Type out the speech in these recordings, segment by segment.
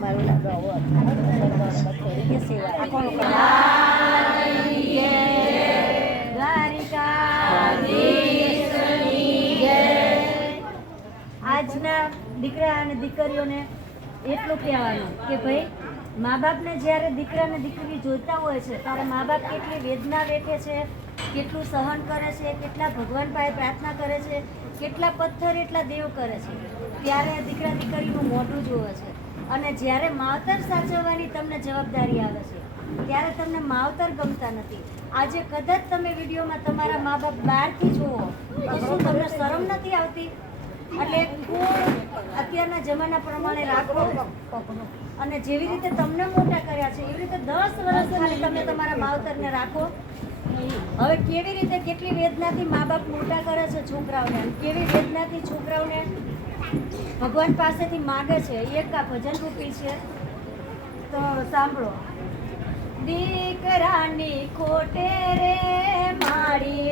મારું? આજના દીકરા અને દીકરીઓને એટલું કહેવાનું કે ભાઈ, મા બાપને જ્યારે દીકરા અને દીકરી જોતા હોય છે, ત્યારે મા બાપ કેટલી વેદના વેઠે છે કેટલું સહન કરે છે, કેટલા ભગવાન પાસે પ્રાર્થના કરે છે, કેટલા પથ્થર એટલા દેવ કરે છે, ત્યારે દીકરા દીકરીનું મોઢું જોવે છે. અને જ્યારે માવતર સાચવવાની તમને જવાબદારી આવે છે, ત્યારે તમને માવતર ગમતા નથી. આજે કદાચ તમે વિડીયોમાં તમારા મા બાપ બહારથી જુઓ, તો શું તમને શરમ નથી આવતી? એટલે અત્યારના જમાના પ્રમાણે રાખો. અને જેવી રીતે તમને મોટા કર્યા છે, એવી રીતે દસ વર્ષ તમે તમારા માવતરને રાખો. હવે કેવી રીતે કેટલી વેદનાથી મા બાપ મોટા કરે છે છોકરાઓને? કેવી વેદનાથી છોકરાઓને ભગવાન પાસેથી માગે છે? એક આ ભજન રૂપી છે. તો સાંભળો. દીકરાની ખોટે રે મારી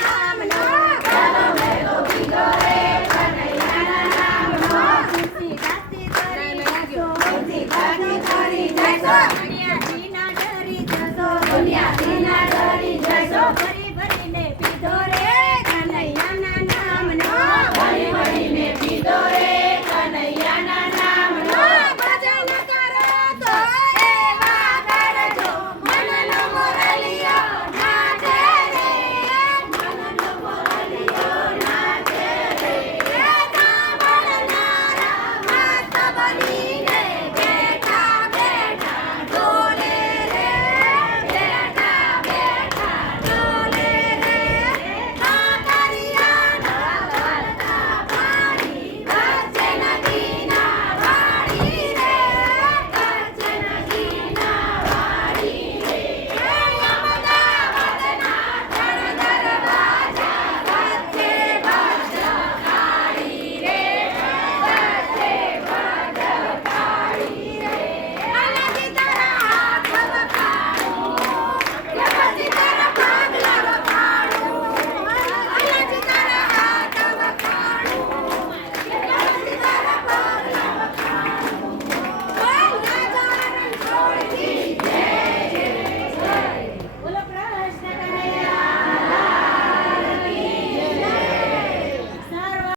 Phenomenal.